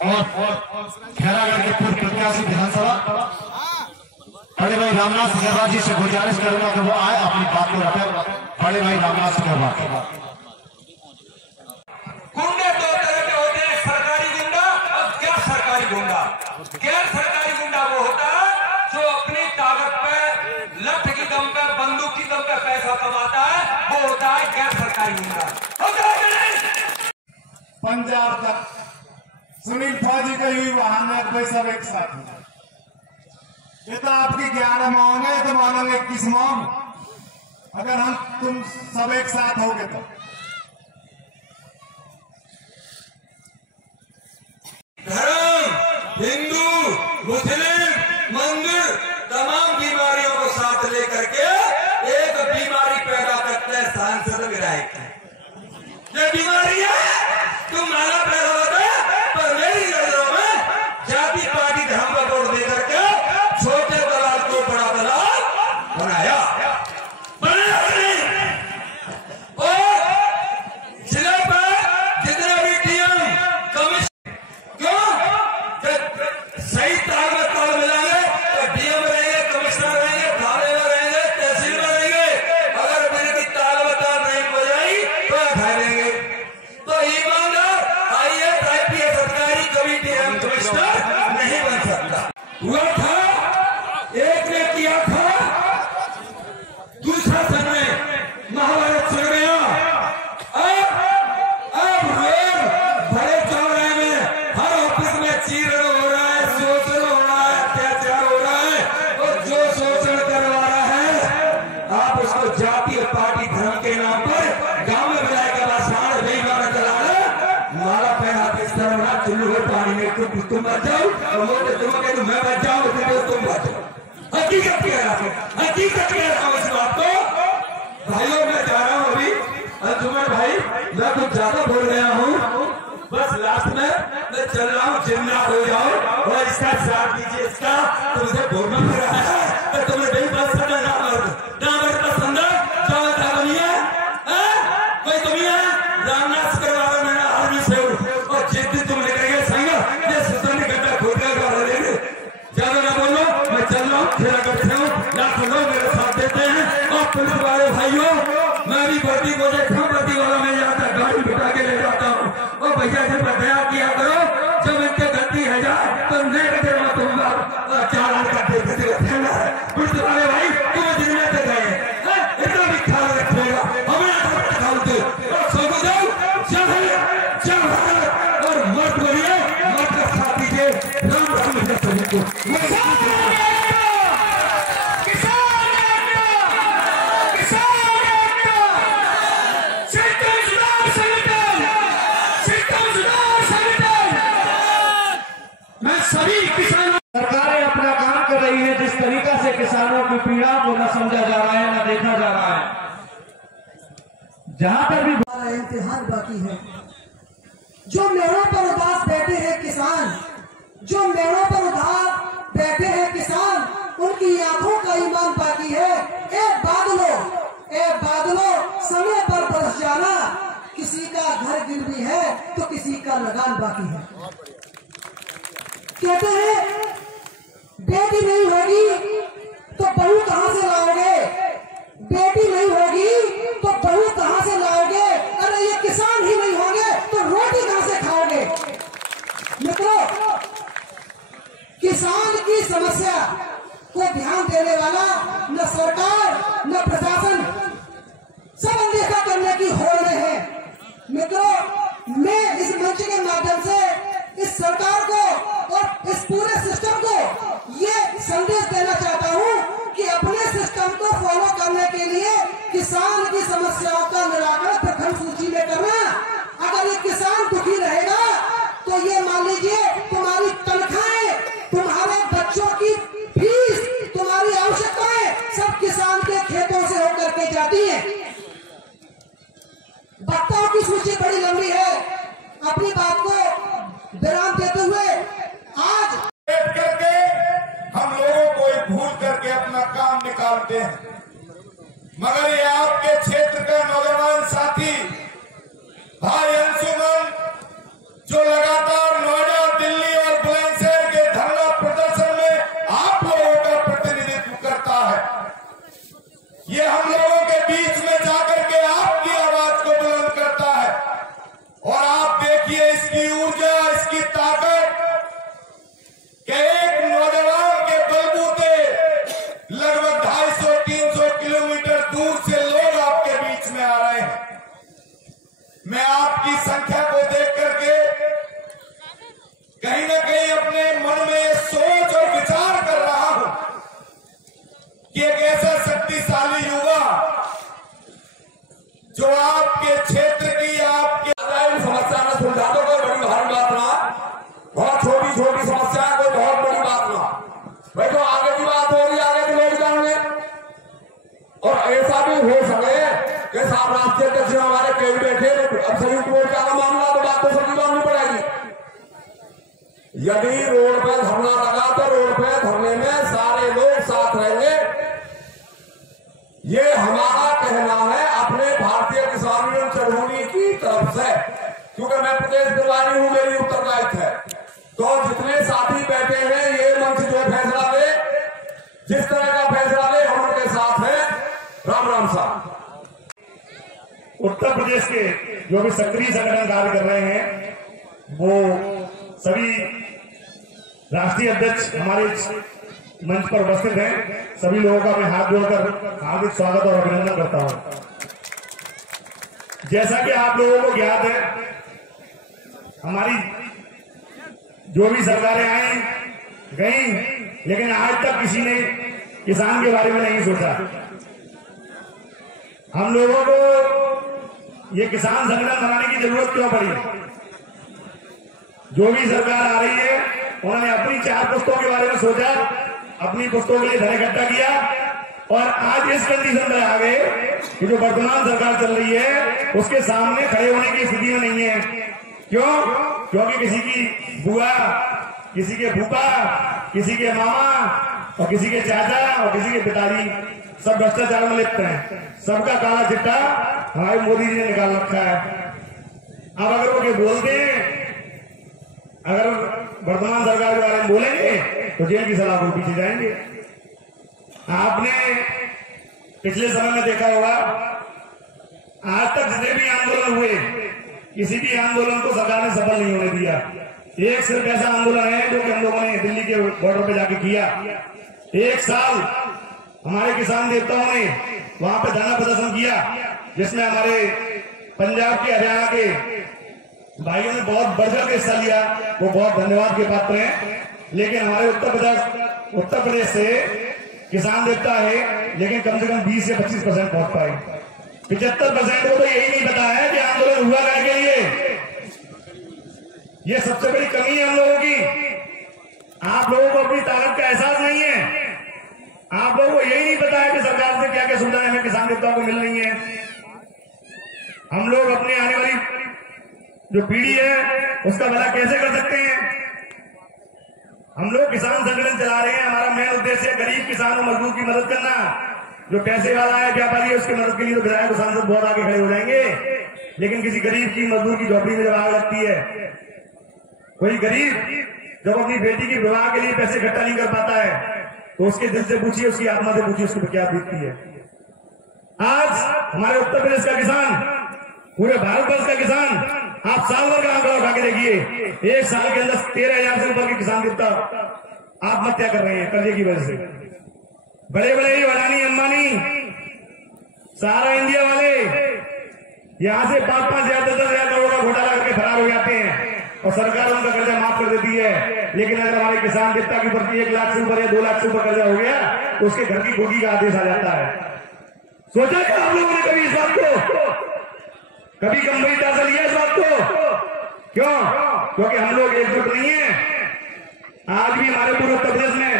और खैरागढ़ के पूर्व प्रत्याशी विधानसभा बड़े भाई रामनाथ सिंह जी से गुजारिश करूंगा कि वो आए अपनी बात को रखें। बड़े भाई रामनाथ सिंह गुंडे दो तरह के होते हैं, सरकारी गुंडा और गैर सरकारी गुंडा। गैर सरकारी गुंडा वो होता है जो अपनी ताकत पे, लठ की दम पे, बंदूक की दम पे पैसा कमाता है, वो होता है गैर सरकारी गुंडा। होता है कि नहीं? पंजाब तक सुनील फौजी का युवा बहाना भाई सब एक साथ है। ये तो आपकी 11 मांगे तो मानोगे 21 मांग, अगर हम तुम सब एक साथ होगे तो। धर्म, हिंदू, मुस्लिम, मंदिर, तमाम बीमारियों को साथ लेकर के एक बीमारी पैदा करते हैं सांसद विधायक। ये बीमारी है, तुम नारा पैदा होता है, पर मेरी नजरों में जाति पार्टी धर्म का वोट दे करके छोटे दलाल को बड़ा दलाल बनाया नहीं। और जिले पर जितने भी डीएम कमिश्नर, क्यों सही ताल मिलाएंगे तो डीएम रहेंगे, कमिश्नर रहेंगे, थाने में रहेंगे, तहसील में रहेंगे। अगर मेरे की ताल नहीं बजाई तो खाएंगे। तो ईमानदार IAS IPS अधिकारी कभी डीएम कमिश्नर नहीं बन सकता। हुआ था, एक ने किया था, दूसरा सन में महाभारत चल गया। अब रोज बड़े चौराहे में हर ऑफिस में चीरण हो रहा है, शोषण हो रहा है, अत्याचार हो रहा है। और जो शोषण करवा रहा है आप उसको जाति और पार्टी धर्म के नाम पर गांव में बुलाए के बाद साढ़े बेईमान चला रहे, माला पहना के सरवना चुल्लू हो पानी में तुम बच जाओ और वो तुम कह मैं बच जाऊं तो तुम बच जाओ। हकीकत कह रहा हूं इस बात को। भाइयों मैं जा रहा हूं अभी अंजुमन भाई, मैं कुछ ज्यादा बोल गया हूं, बस लास्ट में मैं चल रहा हूं, जिन्नात हो जाओ और इसका साथ दीजिए। इसका तो मुझे बोलना पड़ रहा है तो तुमने नहीं बस सकता ना पसंद जाओ बनिए कोई कमी है रामनाथ करवा रहा मैंने आर्मी से और जिस दिन तुम निकलेंगे संग ये सुतन गड्ढा खोद कर लेंगे। ज्यादा ना बोलो, मैं चल रहा हूँ, खेला करते हूँ, लाखों लोग मेरे साथ देते हैं। और पुलिस वाले भाइयों, मैं भी वर्दी को देखता हूँ, वर्दी वाला मैं जाता गाड़ी बिठा के ले जाता हूँ। और भैया से दया किया करो, जब इनके गलती है जाए तो नहीं कहते तुम 4 आने का पुलिस वाले भाई तुम दिन में गए इतना भी ख्याल रखिएगा, हमें और मत बोलिए, मत का साथ दीजिए। राम राम सभी को सरकारें अपना काम कर रही है, जिस तरीका से किसानों की पीड़ा को न समझा जा रहा है, न देखा जा रहा है। जहां पर भी इम्तिहान बाकी है। जो मेड़ों पर उदास बैठे हैं किसान, जो मेड़ों पर उदास बैठे हैं किसान, उनकी आंखों का ईमान बाकी है। ए बादलों समय पर बरस जाना, किसी का घर गिरवी है तो किसी का लगान बाकी है। कहते हैं बेटी नहीं होगी तो बहू कहां से लाओगे, बेटी नहीं होगी तो बहू कहां से लाओगे, अरे ये किसान ही नहीं होंगे तो रोटी कहां से खाओगे। मित्रों, किसान की समस्या को ध्यान देने वाला न सरकार न प्रशासन, सब अनदेखा करने की होड़ में है। मित्रों, मैं इस मंच के माध्यम से इस सरकार को और इस पूरे सिस्टम को ये संदेश देना चाहता हूं कि अपने सिस्टम को फॉलो करने के लिए किसान की समस्याओं का निराकरण प्रथम सूची में करना। अगर ये किसान दुखी रहेगा तो ये मान लीजिए तुम्हारी तनख्वाहें, तुम्हारे बच्चों की फीस, तुम्हारी आवश्यकताएं सब किसान के खेतों से होकर के जाती हैं। वक्ताओं की सूची बड़ी लंबी है, अपनी बात को विराम देते हुए आज करके हम लोगों को भूल करके अपना काम निकालते हैं, मगर ये आपके क्षेत्र का नौजवान साथी भाई अंशुमन जो लगातार नोएडा दिल्ली मैं आपकी संख्या को देख करके कहीं ना कहीं अपने मन में सोच और विचार कर रहा हूं कि एक ऐसा शक्तिशाली युवा जो आपके क्षेत्र की आपके समस्या में सुलझा दो। कोई बड़ी भारी बात ना, बहुत छोटी छोटी समस्या है, कोई बहुत बड़ी बात ना। भाई तो आगे की बात हो रही, आगे की लोग जानेंगे। और ऐसा भी हो सके कि साहब राष्ट्रीय अध्यक्ष हमारे कई बैठे, अब संयुक्त मोर्चा का मामला तो बात तो सबकी माननी पड़ेगी। यदि रोड पे धरना लगा तो रोड पे धरने में सारे लोग साथ रहेंगे, ये हमारा कहना है अपने भारतीय किसान यूनियन चरमोनी की तरफ से, क्योंकि मैं प्रदेश प्रभारी हूं, मेरी उत्तरदायित्व है। तो जितने साथी बैठे हैं, ये मंच जो फैसला ले, जिस तरह का फैसला ले, हम उनके साथ हैं। राम राम साहब। उत्तर प्रदेश के जो भी सक्रिय संगठन कार्य कर रहे हैं, वो सभी राष्ट्रीय अध्यक्ष हमारे मंच पर उपस्थित हैं। सभी लोगों का मैं हाथ जोड़कर हार्दिक स्वागत और अभिनंदन करता हूं। जैसा कि आप लोगों को ज्ञात है, हमारी जो भी सरकारें आई गई, लेकिन आज तक किसी ने किसान के बारे में नहीं सोचा। हम लोगों को ये किसान संगठन बनाने की जरूरत क्यों पड़ी? जो भी सरकार आ रही है, उन्होंने अपनी 4 पुस्तों के बारे में सोचा, अपनी पुस्तकों के लिए धन इकट्ठा किया, और आज इस कंडीशन पर आ गए कि जो वर्तमान सरकार चल रही है उसके सामने खड़े होने की स्थिति में नहीं है। क्यों? क्योंकि किसी की बुआ, किसी के फूफा, किसी के मामा और किसी के चाचा और किसी के पिताजी सब भ्रष्टाचार में लिप्त हैं। सबका काला चिट्टा हमारे मोदी जी ने निकाल रखा है। अब अगर वो बोलते हैं, अगर वर्तमान सरकार के बारे में बोलेंगे तो जेल की सलाह को पीछे जाएंगे। आपने पिछले समय में देखा होगा, आज तक जितने भी आंदोलन हुए, किसी भी आंदोलन को सरकार ने सफल नहीं होने दिया। एक सिर्फ ऐसा आंदोलन है जो कि हम लोगों ने दिल्ली के बॉर्डर पे जाके किया। 1 साल हमारे किसान देवताओं ने वहां पे धरना प्रदर्शन किया, जिसमें हमारे पंजाब के, हरियाणा के भाइयों ने बहुत बढ़कर के हिस्सा लिया। वो बहुत धन्यवाद के पात्र हैं। लेकिन हमारे उत्तर प्रदेश से किसान देवता है, लेकिन कम से कम 20 से 25% पहुंच पाए। 75% को तो यही नहीं पता है कि आंदोलन हुआ क्या के लिए। ये सबसे बड़ी कमी है हम लोगों की। आप लोगों को अपनी ताकत का एहसास नहीं है। आप लोगों को यही नहीं पता है कि सरकार से क्या क्या सुविधाएं हमें किसान देवताओं को मिल रही है। हम लोग अपनी आने वाली जो पीढ़ी है उसका भला कैसे कर सकते हैं? हम लोग किसान संगठन चला रहे हैं। हमारा मेन उद्देश्य है गरीब किसान और मजदूर की मदद करना। जो पैसे वाला है, व्यापारी है, उसकी मदद के लिए तो विधायक और सांसद बहुत आगे खड़े हो जाएंगे, लेकिन किसी गरीब की, मजदूर की झोपड़ी में जब आग लगती है, कोई गरीब जब अपनी बेटी के विवाह के लिए पैसे इकट्ठा नहीं कर पाता है, तो उसके दिल से पूछिए, उसकी आत्मा से पूछिए, उसको क्या बीतती है। आज हमारे उत्तर प्रदेश का किसान, पूरे भारतवर्ष का किसान, आप साल भर का आंकड़ा उठा के देखिए, 1 साल के अंदर 13,000 से ऊपर के किसान देवता आत्महत्या कर रहे हैं कर्जे की वजह से। बड़े बड़े अडानी, अंबानी, सारा इंडिया वाले यहां से 5,000 10,000 करोड़ का घोटाला करके फरार हो जाते हैं और सरकार उनका कर्जा माफ कर देती है। लेकिन अगर हमारे किसान देवता की प्रति 1 लाख से ऊपर या 2 लाख से ऊपर कर्जा हो गया तो उसके घर की खोगी का आदेश आ जाता है। सोचा क्या आप लोगों ने कभी इस बात को? कभी गंभीरता से लिया इस बात को? क्यों? क्योंकि हम लोग एकजुट नहीं है। आज भी हमारे पूरे उत्तर प्रदेश में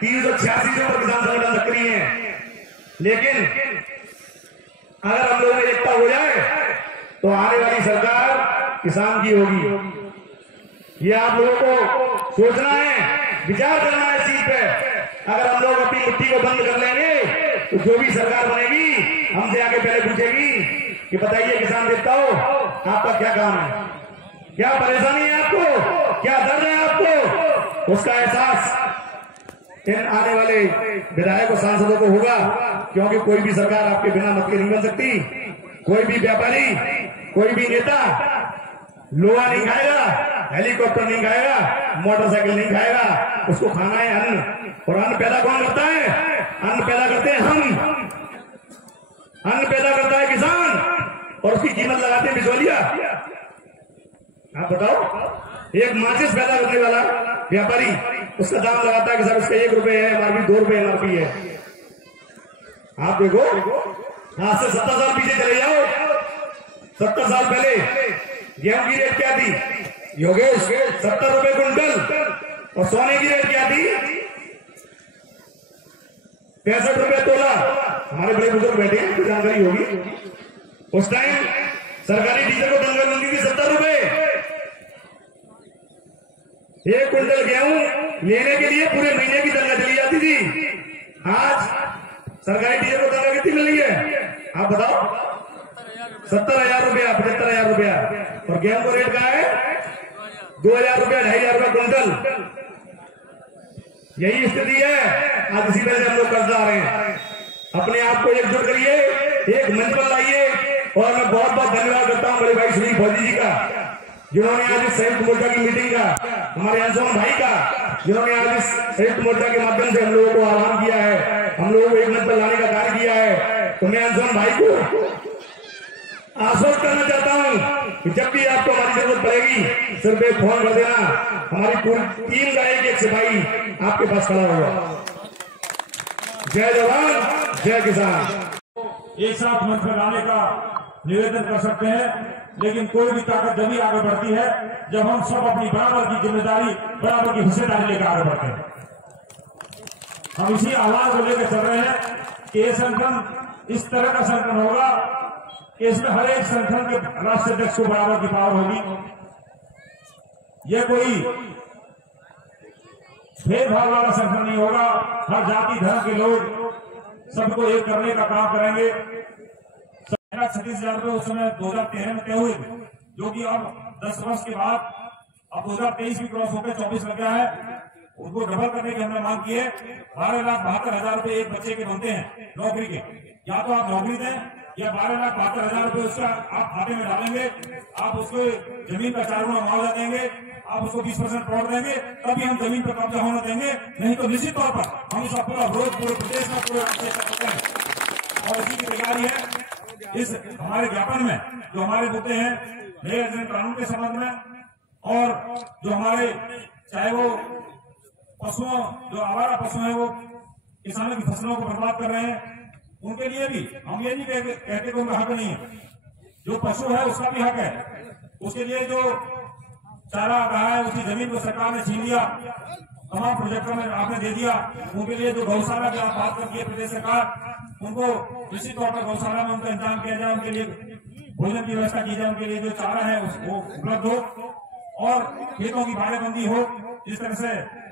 386 से ऊपर किसान संगठन सक्रिय हैं। लेकिन अगर हम लोगों में एकता हो जाए तो आने वाली सरकार किसान की होगी। ये आप लोगों को सोचना है, विचार करना है इस चीज पे। अगर हम लोग अपनी मुट्ठी को बंद कर लेंगे तो जो भी सरकार बनेगी हमसे आगे पहले पूछेगी कि बताइए किसान देवताओं, आपका क्या काम है, क्या परेशानी है आपको, क्या दर्द है आपको? उसका एहसास इन आने वाले विधायक और सांसदों को होगा, क्योंकि कोई भी सरकार आपके बिना मत के नहीं बन सकती। कोई भी व्यापारी, कोई भी नेता लोहा नहीं खाएगा, हेलीकॉप्टर नहीं खाएगा, मोटरसाइकिल नहीं खाएगा। उसको खाना है अन्न, और अन्न पैदा कौन करता है? अन्न पैदा करते हैं हम, अन्न पैदा करता है किसान। और उसकी कीमत लगाते हैं बिचौलिया। आप बताओ, एक माचिस पैदा करने वाला व्यापारी उसका दाम लगाता है कि सर इसका 1 रुपए है एमआरपी, 2 रुपए एमआरपी है। आप देखो, आज से 70 साल पीछे चले जाओ, 70 साल पहले गेहूं की रेट क्या थी योगेश? 70 रुपए क्विंटल। और सोने की रेट क्या थी? 65 रुपए तोला। हमारे बड़े बुजुर्ग बैठे हैं, तो जानकारी होगी। उस टाइम सरकारी डीजल को दंगल मिलती थी 70 रुपए। 1 क्विंटल गेहूं लेने के लिए पूरे महीने की तनख्वाह चली जाती थी। आज सरकारी डीजल को तनख्वाह कितनी मिल रही है? आप बताओ। 70,000 रुपया, 75,000 रुपया। और गेहूं का रेट कहाँ है? 2,000 रुपया, 2,500 रुपया क्विंटल। यही स्थिति है। आज इसी वजह से हम लोग कर्ज ला रहे हैं। अपने आप को एकजुट करिए, एक मंच पर लाइए। और मैं बहुत बहुत धन्यवाद करता हूं बड़े भाई सुनील फौजी जी का, जिन्होंने आज इस संयुक्त मोर्चा की मीटिंग का, हमारे अंशुमन भाई का, जिन्होंने आज इस संयुक्त मोर्चा के माध्यम से हम लोगों को आह्वान किया है, हम लोगों को एक मंच पर लाने का कार्य किया है। तो मैं अंशुमन भाई को आश्वस्त करना चाहता हूं कि जब भी आपको हमारी जरूरत पड़ेगी सिर्फ एक फोन कर देना, हमारी पूरी टीम का एक सिपाही आपके पास खड़ा होगा। जय जवान, जय किसान। एक साथ मंच पर लाने का निवेदन कर सकते हैं, लेकिन कोई भी ताकत जब भी आगे बढ़ती है जब हम सब अपनी बराबर की जिम्मेदारी, बराबर की हिस्सेदारी लेकर आगे बढ़ते हैं। हम इसी आह्वान को लेकर चल रहे हैं कि ये संगठन इस तरह का संगठन होगा कि इसमें हर एक संगठन के राष्ट्रीय अध्यक्ष को बराबर की पावर होगी। यह कोई भेदभाव वाला संगठन नहीं होगा। हर जाति धर्म के लोग सबको एक करने का काम करेंगे। 36,000 रुपये उस समय 2013 में तय हुए, जो कि अब 10 वर्ष के बाद अब 2023 भी क्रॉस होकर 24 लग गया है। उनको डबल करने की हमने मांग की है। 12,72,000 रुपये एक बच्चे के बनते हैं नौकरी के। या तो आप नौकरी दें या 12,72,000 रुपये उसका आप खाते में डालेंगे, आप उसको जमीन का 4 गुना मुआवजा देंगे, आप उसको 20% प्लॉट देंगे, तभी हम जमीन पर कब्जा होने देंगे। नहीं तो निश्चित तौर पर हम इसका पूरा विरोध पूरे प्रदेश में पूरे राज्य से करते हैं। और इसी की तैयारी है। इस हमारे ज्ञापन में जो हमारे मुद्दे हैं नए अर्जन कानून के संबंध में, और जो हमारे चाहे वो पशुओं, जो आवारा पशु है वो किसानों की फसलों को बर्बाद कर रहे हैं, उनके लिए भी हम ये नहीं कहते कि उनका हक नहीं है। जो पशु है उसका भी हक है। उसके लिए जो चारा रहा है उसकी जमीन को सरकार ने छीन लिया, तमाम प्रोजेक्टों में आपने दे दिया। उनके लिए जो गौशाला की आप बात करती है प्रदेश सरकार, उनको निश्चित तौर पर गौशाला में उनका इंतजाम किया जाए, उनके लिए भोजन की व्यवस्था की जाए, उनके लिए जो चारा है वो उपलब्ध हो, और खेतों की बाड़ेबंदी हो जिस तरह से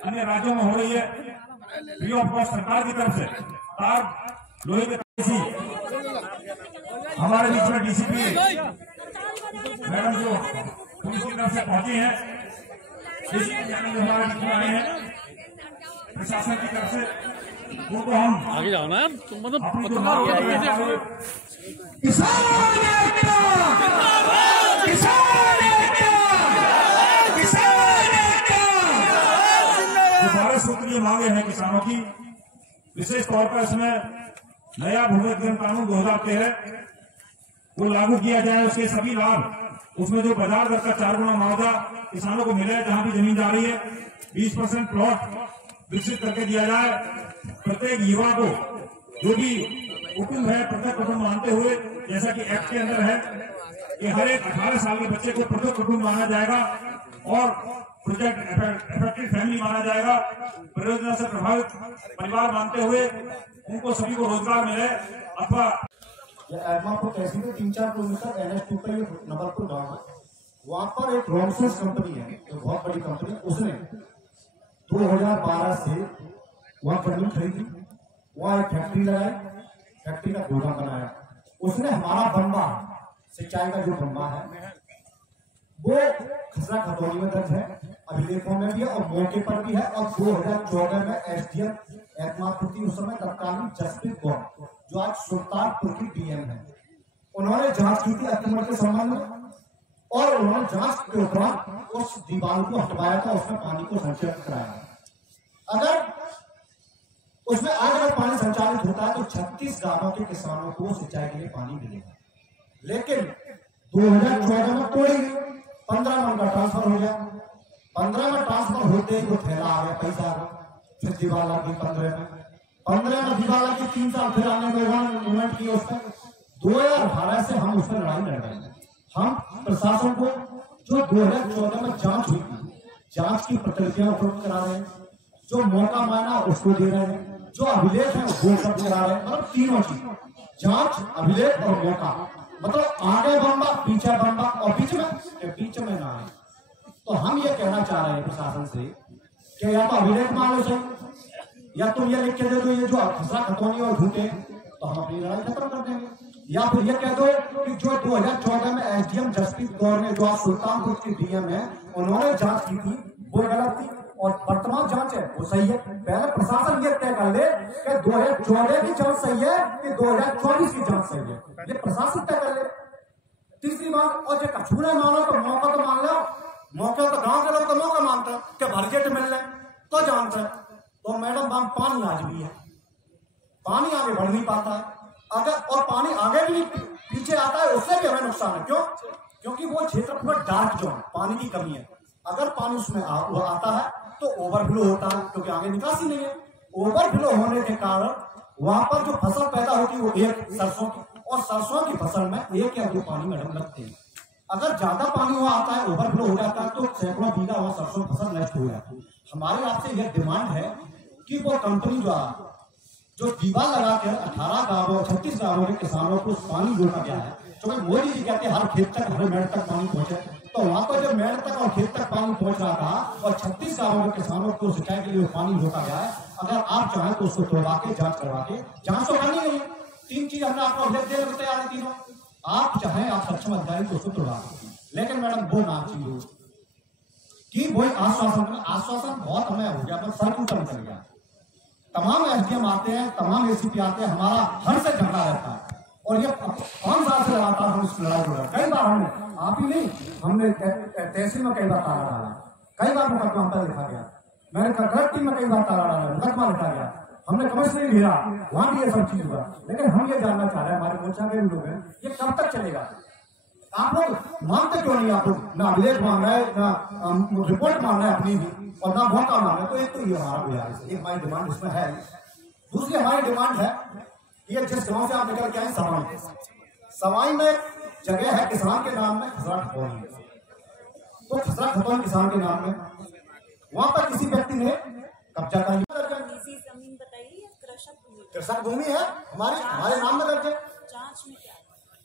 अन्य राज्यों में हो रही है। फ्री ऑफ कॉस्ट सरकार की तरफ से तार लोहे के हमारे बीच में डीसीपी मैडम जो पुलिस की तरफ से पहुंची है, डीसीपी जो हमारे बीच में आए हैं प्रशासन की तरफ से, उनको हम आगे जाओ ना यार, तुम मतलब भारत सूत्रीय मांगे हैं किसानों की। विशेष तौर पर इसमें नया भूमि अधिग्रहण कानून 2013 वो लागू किया जाए, उसके सभी लाभ, उसमें जो बाजार दर का 4 गुना मुआवजा किसानों को मिले जहां भी जमीन जा रही है, 20% प्लॉट विकसित करके दिया जाए। प्रत्येक युवा को जो भी कुटुंब है पृथक कुटुंब मानते हुए, जैसा कि एक्ट के अंदर है कि हर एक 18 साल के बच्चे को पृथक कुटुंब माना जाएगा और प्रोजेक्ट इफेक्टिव फैमिली माना जाएगा। परियोजना से प्रभावित परिवार मानते हुए उनको सभी को रोजगार मिले। अथवा आपको कैसी तो 3-4 किलोमीटर NH2 का ये नवलपुर गाँव है, वहाँ पर एक रॉन्सस कंपनी है, जो बहुत बड़ी कंपनी, उसने 2012 से वहाँ जमीन खरीदी, वहाँ एक फैक्ट्री लगाई, फैक्ट्री का गोदाम बनाया। उसने हमारा बंबा, सिंचाई का जो बंबा है वो खसरा खतौनी में दर्ज है, अभिलेखों में भी है और मौके पर भी है। और 2014 में SDM एतमादपुर उस समय तत्कालीन जसप्रीत कौर, जो आज सुल्तानपुर की DM है, उन्होंने जांच की थी अतिक्रमण के संबंध में, और उन्होंने जांच के उपरांत उस दीवार को हटवाया था, उसमें पानी को संचालित कराया। अगर उसमें आज अगर पानी संचालित होता है तो 36 गांवों के किसानों को सिंचाई के लिए पानी मिलेगा। लेकिन 2014 में तोड़ी गई, 15 में उनका ट्रांसफर हो गया। 15 में ट्रांसफर होते ही वो थैला आ गया, पैसा आ गया, फिर दीवार लगी 15 में दीवार लगी 3 साल, फिर आने के मूवमेंट की उसमें 2018 से हम उसमें लड़ाई लड़ रहे हैं। हम प्रशासन को जो 2014 में जांच हुई थी, जांच की प्रक्रिया उपलब्ध करा रहे हैं, जो मौका माना उसको दे रहे हैं, जो अभिलेख है वो उपलब्ध करा रहे हैं। मतलब तीनों चीज, जांच, अभिलेख और मौका, मतलब आगे बम्बा पीछे बम्बा और बीच में ना है। तो हम ये कहना चाह रहे हैं प्रशासन से कि या तो अभिलेख मान लो सही, या तुम ये लिख के दे दो ये जो खसरा खतौनी और झूठे, तो हम अपनी लड़ाई खत्म कर देंगे। या फिर ये कह दो कि जो 2014 में एसडीएम जसप्रीत कौर ने, जो आज सुल्तानपुर की डीएम है, उन्होंने जांच की थी वो गलत थी और वर्तमान जांच है वो सही है। पहले प्रशासन ये तय कर ले कि 2014 की जांच सही है कि 2024 की जांच सही है, ये प्रशासन तय कर ले। तीसरी बात, और जो कछूरे मानो तो मौका तो मान लो, मौका तो गांव के लोग तो मौका मानते हैं कि भरजेट मिल रहे तो जानते हैं। तो मैडम वहां पानी आज भी है, पानी आगे बढ़ नहीं पाता है, अगर और पानी आगे भी पीछे आता है उससे भी हमें नुकसान है। क्यों? क्योंकि वो क्षेत्र पूरा डार्क जोन, पानी की कमी है। अगर पानी उसमें आता है तो ओवरफ्लो होता है, क्योंकि आगे निकासी नहीं है। ओवरफ्लो होने के कारण वहां पर जो फसल पैदा होती है वो एक सरसों की, और सरसों की फसल में 1 या 2 पानी मैडम लगते हैं। अगर ज्यादा पानी वहां आता है, ओवरफ्लो हो जाता है, तो सैकड़ों बीघा वहां सरसों की फसल नष्ट हो जाती है। हमारी आपसे यह डिमांड है कि वो कंपनी जो दीवार लगाकर 18 गांवों 36 गांवों के किसानों को पानी रोका गया है, क्योंकि मोदी जी कहते हैं हर खेत तक हर मेड़ तक पानी पहुंचे, तो वहां पर जब मेड़ तक और खेत तक पानी पहुंच रहा था और 36 गांवों के किसानों को सिंचाई के लिए पानी रोका गया है, अगर आप चाहें तो उसको तोड़वा के जांच करवा के, जांच तो करनी नहीं है, 3 चीज हमने आपको अभिलेख देने को तैयार है तीनों, आप चाहें आप सक्षम अधिकारी को उसको तोड़वा दें। लेकिन मैडम वो ना चीज कि वही आश्वासन बहुत हमें हो गया, सर ऊपर निकल गया। तमाम एसडीएम आते हैं, तमाम एसीपी आते हैं, हमारा हर से झगड़ा रहता है, और ये 5 साल से लगातार हम इस लड़ाई को लड़, कई बार हमने, आप ही नहीं, हमने तहसील में कई बार ताला डाला, कई बार मुकदमा पर लिखा गया, मैंने कलेक्टर में कई बार ताला डाला, मुकदमा लिखा गया, हमने कमिश्नरी लिया, वहां भी ये सब चीज हुआ। लेकिन हम ये जानना चाह रहे हैं, हमारे मोर्चा के लोग हैं, ये कब तक चलेगा? आप लोग मानते क्यों नहीं? आप लोग ना अभिलेख मांग रहे हैं, ना रिपोर्ट मांग रहे हैं अपनी भी, और ना मौका मांग रहे हैं। तो एक तो ये हमारा गुजारिश, एक हमारी डिमांड इसमें है। दूसरी हमारी डिमांड है, ये जिस गांव से आप निकल के आए सवाई में जगह है किसान के नाम में, खसरा खतौनी, तो खसरा खतौनी किसान के नाम में, वहां पर किसी व्यक्ति ने कब्जा कर लिया। जमीन बताइए, कृषक भूमि है हमारे नाम में दर्ज है। जांच में क्या?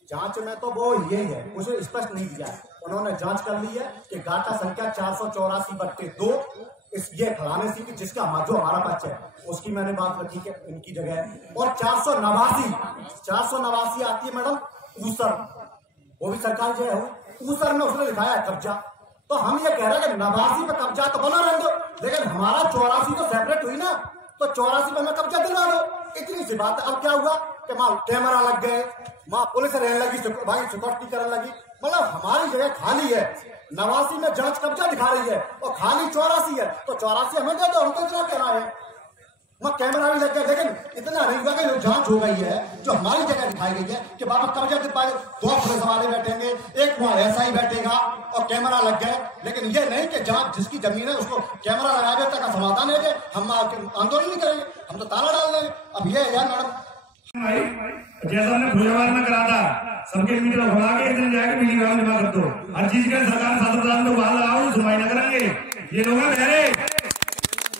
जांच में तो वो यही है, उसे स्पष्ट नहीं दिया है। उन्होंने जांच कर ली है कि गाटा संख्या 484/2 इस ये फलाने सी, जिसका जो हमारा बच्चा है उसकी मैंने बात रखी कि इनकी जगह है, और 489 आती है मैडम ऊसर, वो भी सरकार जो है ऊसर में उसने लिखाया है कब्जा। तो हम ये कह रहे हैं कि 89 पे कब्जा तो बना रहे दो, लेकिन हमारा 84 तो सेपरेट हुई ना, तो 84 पे हमें कब्जा दिलवा दो, इतनी सी बात है। अब क्या हुआ कि वहां कैमरा लग गए, वहां पुलिस रहने लगी, भाई सिक्योरिटी करने लगी, मतलब हमारी जगह खाली है। 89 में जांच कब्जा दिखा रही है और खाली 84 है, तो 84 हमें दे दो, हम तो इतना कहना है। वहां कैमरा भी लग गया, लेकिन इतना नहीं हुआ कि जो जांच हो गई है, जो हमारी जगह दिखाई गई है कि बाबा कब्जा दिखा, 2 पुलिस वाले बैठेंगे, एक वहां ऐसा ही बैठेगा और कैमरा लग गए। लेकिन ये नहीं कि जांच जिसकी जमीन है उसको कैमरा लगाए तक समाधान है, हम आंदोलन नहीं करेंगे, हम तो ताला डाल देंगे। अब ये है मैडम, जैसा हमने फुलवार में करा था, सबके मीटर उठवा के एक दिन जाके बिजली विभाग जमा कर दो, हर चीज के सरकार शासन प्रधान को बाहर लगाओ, सुनवाई न करेंगे ये लोग हैं।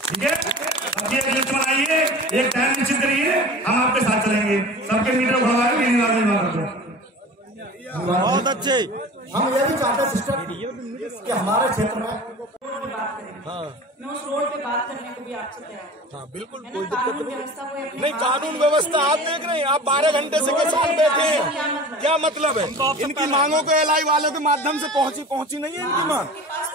ठीक है, सबकी एक लिस्ट बनाइए, एक टाइम निश्चित करिए, हम आपके साथ चलेंगे, सबके मीटर उठवा के बिजली विभाग जमा कर दो। बहुत अच्छे। हम ये भी चाहते हैं सिस्टर कि हमारे क्षेत्र में मैं उस रोड पे बात करने को भी आपसे तैयार हूँ। हाँ बिल्कुल, है ना, कोई दिक्कत कानून नहीं। व्यवस्था को अपने नहीं, हाथ कानून में व्यवस्था आप लेके देख रहे हैं, आप 12 घंटे से किसान बैठे हैं, क्या मतलब है? इनकी मांगों को एलआई वालों के माध्यम से पहुंची नहीं है इनकी मांग।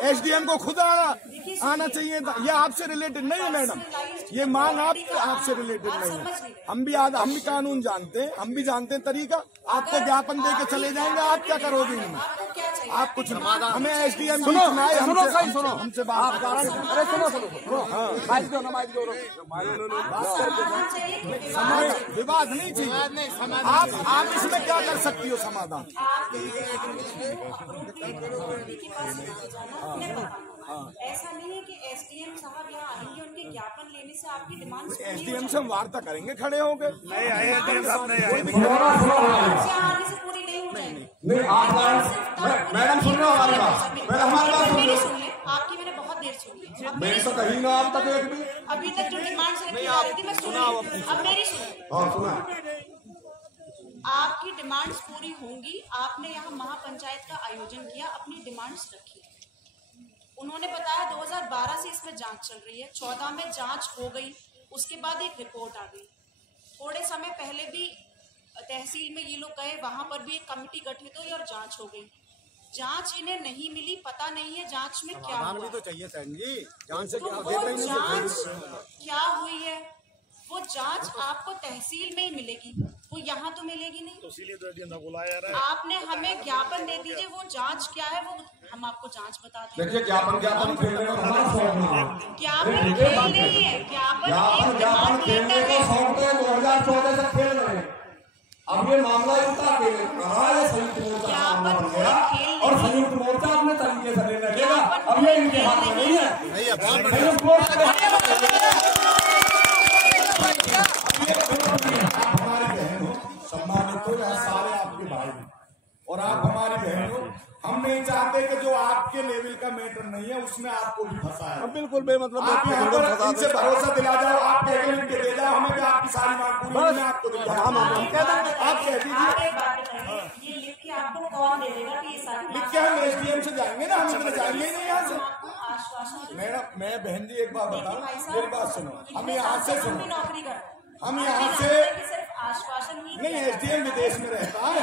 एसडीएम को खुद आना चाहिए था। ये आपसे रिलेटेड नहीं है मैडम, ये मांग आपसे रिलेटेड नहीं है। हम भी कानून जानते हैं, हम भी जानते हैं तरीका। आपको ज्ञापन दे के चले जाएंगे, आप क्या करोगे इनमें? आपको क्या चाहिए? आप कुछ हमें एसडीएम सुनो हमसे बात अरे सुनो माइक दो ना माइक दो विवाद नहीं चाहिए आप इसमें क्या कर सकती हो समाधान ऐसा नहीं है कि एसडीएम साहब यहाँ आएंगे उनके ज्ञापन लेने से आपकी डिमांड एसडीएम से हम वार्ता करेंगे खड़े होंगे नहीं आए एसडीएम साहब नहीं आए आने से पूरी नहीं हो जाएगी मैडम सुन रहे हो हमारी बात हमारी बात मेरी सुन ले आपकी मैंने बहुत देर सुनी अब मेरी तो कहीं ना आप तक एक भी अभी तक जो डिमांड्स रखी जा रही थी मैं सुन रही अब मेरी सुन सुना आपकी डिमांड्स पूरी होंगी। आपने यहाँ महापंचायत का आयोजन किया, अपनी डिमांड्स रखी। उन्होंने बताया 2012 से इसमें जांच चल रही है, 14 में जांच हो गई, उसके बाद एक रिपोर्ट आ गई। थोड़े समय पहले भी तहसील में ये लोग गए, वहां पर भी एक कमेटी गठित हुई और जांच हो गई। जांच इन्हें नहीं मिली, पता नहीं है जांच में क्या हुआ। भी तो चाहिए जी जांच से तो वो जांच क्या हुई है, वो जांच आपको तहसील में ही मिलेगी, वो यहाँ तो मिलेगी नहीं। तो इसीलिए तो बुलाया जा रहा है। आपने हमें ज्ञापन दे दीजिए, वो जांच क्या है वो हम आपको जांच बताते हैं। देखिए ज्ञापन खेल रहे हो ज्ञापन खेल नहीं है, ज्ञापन खेलने को शौक तो 2014 से खेल रहे हैं। अब ये मामला इतना संयुक्त मोर्चा का मामला बन गया और संयुक्त मोर्चा अपने तरीके से लेने लगेगा। अब ये इनके हाथ में नहीं है। संयुक्त मोर्चा हमारी बहन हो, सम्मानित हो, यहाँ सारे आपके भाई और आप हमारी बहन हो। हम नहीं चाहते कि जो आपके लेवल का मैटर नहीं है उसमें आपको भी फंसाया। बिल्कुल बेमतलब आप यहाँ पर इनसे भरोसा दिला जाओ, आप कह के दे जाओ, हमें क्या आपकी सारी मांग पूरी मैं आपको दिला आप कह दीजिए। ये लिख के आपको कौन दे देगा कि ये सारी लिख के हम एसडीएम से जाएंगे ना, हम इधर जाएंगे ही नहीं यहाँ से। आश्वासन मैडम मैं बहन जी एक बात बताऊँ, मेरी बात सुनो, हम यहाँ से सुनो, नौकरी करते हम यहाँ से सिर्फ आश्वासन ही नहीं, एसडीएम विदेश में रहता है,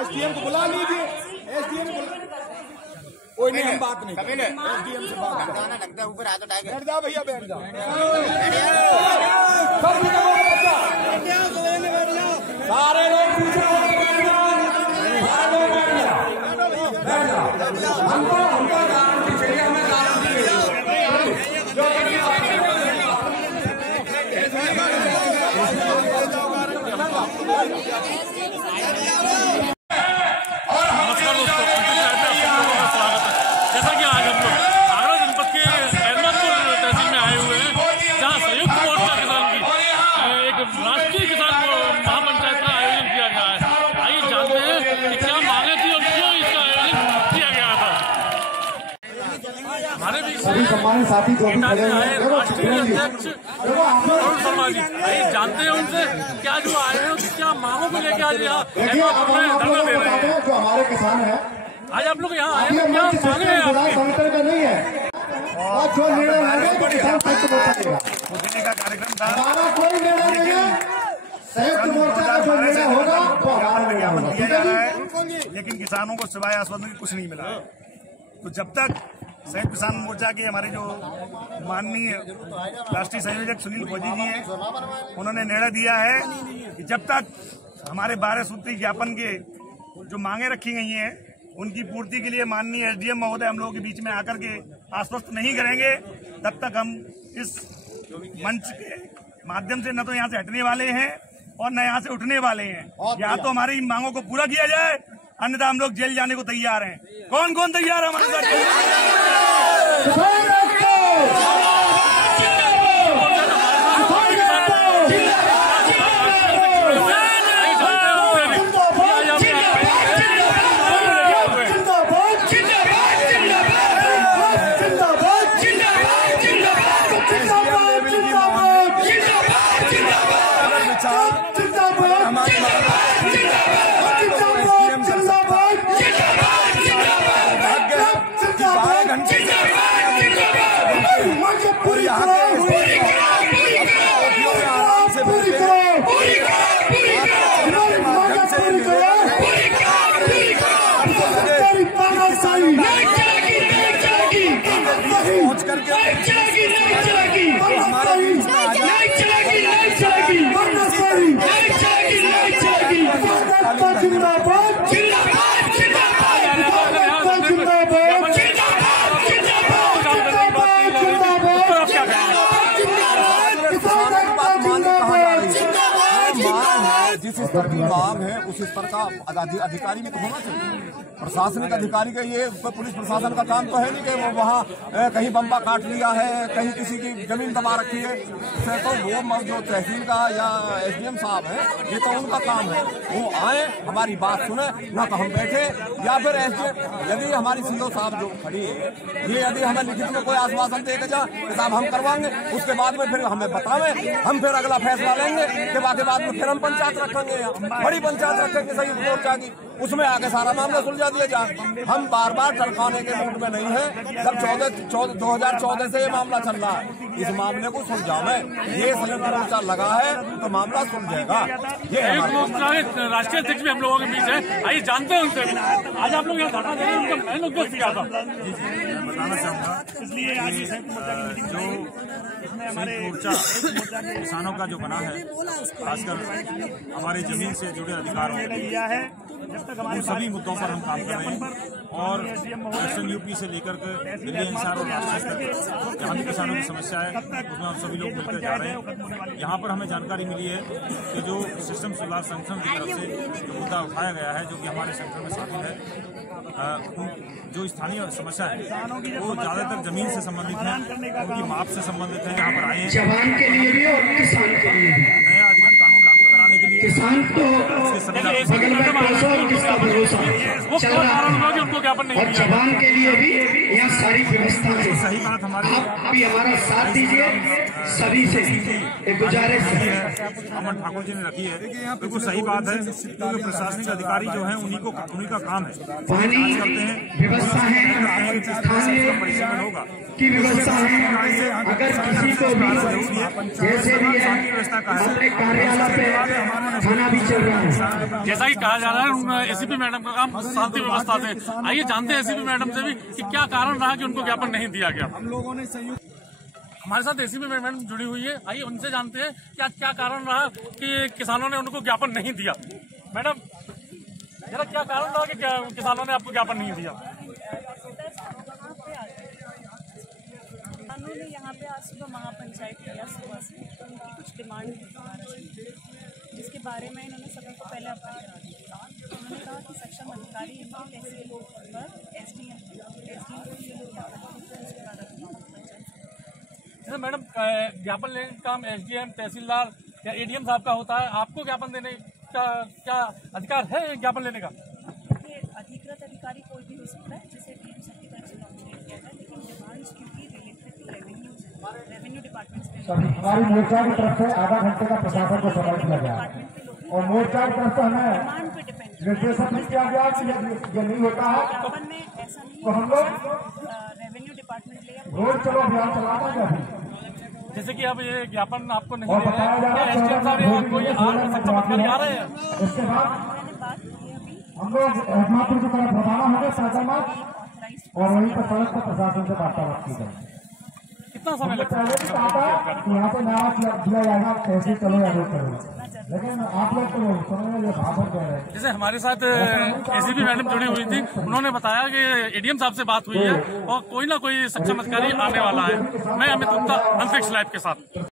एसडीएम को बुला लीजिए, एसडीएम को कोई नहीं, हम बात नहीं करेंगे, एसडीएम से बात लगता है ऊपर आ तो बैठ जाओ भैया, बैठ जाओ सारे लोग पीछे हमको गारंटी चाहिए, हमें गारंटी जैसा कि आज हम लोग आगरा जनपद के अहमदपुर तहसील में आए हुए हैं, जहां संयुक्त मोर्चा किसान की एक राष्ट्रीय किसान महापंचायत का आयोजन किया गया है। आइए जानते हैं कि क्या मांगे थी और क्यों इसका आयोजन किया गया था। हमारे भी सम्मानित साथी राष्ट्रीय अध्यक्ष अरुण शर्मा जी, आइए जानते हैं उनसे क्या जो आए हैं क्या मांगों को लेकर आज यहाँ धरना दे रहे हैं। जो हमारे किसान है आज आप लोग यहाँ आए हैं, क्या मांगे हैं आपकी? संगठन का नहीं है और जो निर्णय लेंगे तो किसान संयुक्त मोर्चा लेगा। पूछने का कार्यक्रम था, हमारा कोई निर्णय नहीं है, संयुक्त मोर्चा का जो निर्णय होगा वो हमारा निर्णय होगा। दिया जा रहा है, लेकिन किसानों को सिवाय आश्वासन के कुछ नहीं मिला। तो जब तक संयुक्त किसान मोर्चा के हमारे जो माननीय राष्ट्रीय संयोजक सुनील फौजी जी हैं, उन्होंने निर्णय दिया है कि जब तक हमारे 12 सूत्री ज्ञापन के जो मांगे रखी गई हैं उनकी पूर्ति के लिए माननीय एसडीएम महोदय हम लोगों के बीच में आकर के आश्वस्त नहीं करेंगे, तब तक हम इस मंच के माध्यम से न तो यहाँ से हटने वाले हैं और न यहाँ से उठने वाले हैं। या तो हमारी मांगों को पूरा किया जाए, अन्यथा हम लोग जेल जाने को तैयार हैं। कौन कौन तैयार है हमारे साथ? जिंदाबाद जिंदाबाद। स्तर की मांग है उस स्तर का अधिकारी भी तो होना चाहिए। प्रशासनिक अधिकारी का ये पुलिस प्रशासन का काम तो है नहीं कि वो वहाँ कहीं बम्बा काट लिया है, कहीं किसी की जमीन दबा रखी है। तो वो जो तहसील का या SDM साहब है, ये तो उनका काम है, वो आए हमारी बात सुने, ना तो हम बैठे या फिर SDM यदि हमारी CO साहब जो खड़ी है ये यदि हमें लिखित में कोई आश्वासन देगा जा कि साहब हम करवाएंगे, उसके बाद में फिर हमें बतावे, हम फिर अगला फैसला लेंगे के बाद में फिर हम पंचायत रखेंगे, बड़ी पंचायत रखेंगे संयुक्त मोर्चा की, उसमें आगे सारा मामला सुलझा दिया जाए। हम बार बार टलकाने के मूड में नहीं है। जब 2014 से ये मामला चल रहा है, इस मामले को सुलझावे, ये संयुक्त मोर्चा लगा है तो मामला सुलझेगा। ये राष्ट्रीय अध्यक्ष भी हम लोगों के बीच है, आइए जानते हैं उनसे। आज आप लोग यहाँ धरना दे रहे हैं, उनका मेन उद्देश्य क्या था? मैं बताना चाहूँगा इसलिए आज जो संयुक्त मोर्चा किसानों का जो बना है, खासकर हमारी जमीन से जुड़े अधिकारों उन सभी मुद्दों पर हम काम कर रहे हैं और वेस्टर्न यूपी से लेकर के दिल्ली एनसीआर और राष्ट्रीय स्तर पर जहाँ भी किसानों की समस्या है उसमें हम सभी लोग मिलकर जा रहे हैं। यहाँ पर हमें जानकारी मिली है कि जो सिस्टम सुधार संगठन की तरफ से जो मुद्दा उठाया गया है, जो कि हमारे संगठन में शामिल है, जो स्थानीय समस्या है वो ज्यादातर जमीन से संबंधित है, उनकी माप से संबंधित है। यहाँ पर आए हैं जवान के लिए भी और किसान के लिए भी। नया अधिनियम कानून लागू कराने के लिए किसान तो बगल में पैसा और किसका भरोसा चल रहा है, और जवान के लिए भी यहाँ सारी व्यवस्था है। सही बात हमारी आप भी हमारा साथ दीजिए, सभी से एक गुजारिश है। अमन ठाकुर जी ने रखी है, बिल्कुल सही बात है, क्योंकि प्रशासनिक अधिकारी जो है उन्हीं का काम है, पानी करते हैं, व्यवस्था है, खाने होगा की व्यवस्था है। अगर किसी को भी जैसे भी है अपने कार्यालय पे खाना भी चल रहा है। जैसा कि कहा जा रहा है एसीपी मैडम का काम शांति व्यवस्था से। आइए जानते हैं एसीपी मैडम से भी कि क्या कारण रहा कि उनको ज्ञापन नहीं दिया गया। हम लोगों ने संयुक्त हमारे साथ एसीपी मैडम जुड़ी हुई है, आइए उनसे जानते हैं क्या क्या कारण रहा कि किसानों ने उनको ज्ञापन नहीं दिया। मैडम जरा क्या कारण रहा कि किसानों ने आपको ज्ञापन नहीं दिया? किसानों ने यहाँ पे आज सुबह महापंचायत किया, सुबह से उनकी कुछ डिमांड थी जिसके बारे में इन्होंने सभी को पहले अवगत करा दिया। उन्होंने कहा कि सक्षम अधिकारी इनकी तहसील पर SDM जैसे मैडम ज्ञापन लेने का काम SDM तहसीलदार या ADM साहब का होता है, आपको ज्ञापन देने का क्या अधिकार है ज्ञापन लेने का? ये अधिकृत अधिकारी कोई भी हो सकता है जिसे DM साहब की तरफ से नॉमिनेट किया जाए, लेकिन डिमांड्स क्योंकि रिलेटेड रेवेन्यू डिपार्टमेंट हमारी मोर्चा की तरफ से आधा घंटे का प्रशासन को समय दिया गया और मोर्चा की तरफ से हमें निर्देशन भी किया गया कि ये नहीं होता है ज्ञापन में ऐसा नहीं तो हम लोग रेवेन्यू डिपार्टमेंट ले रोज चलो अभियान चला रहे हैं। जैसे कि अब ये ज्ञापन आपको नहीं दे रहे हैं, SDM साहब या कोई सक्षम अधिकारी आ रहे हैं? इसके बाद मैंने बात की अभी हम लोग एहतमापुर की तरफ रवाना होंगे साइकिल मार्च और वहीं पर सड़क पर प्रशासन से वार्तालाप की जाएगी। कितना समय लगता पहले भी कहा था कि यहाँ पे नारा दिया जाएगा कैसे चलो या रोक करो, लेकिन आप लोग तो सुनने ये भाषण कह रहे हैं। जैसे हमारे साथ एसीपी मैडम जुड़ी हुई थी, उन्होंने बताया कि ADM साहब से बात हुई है और कोई ना कोई सक्षम अधिकारी आने वाला है। मैं अमित गुप्ता, अंतरिक्ष लाइव के साथ।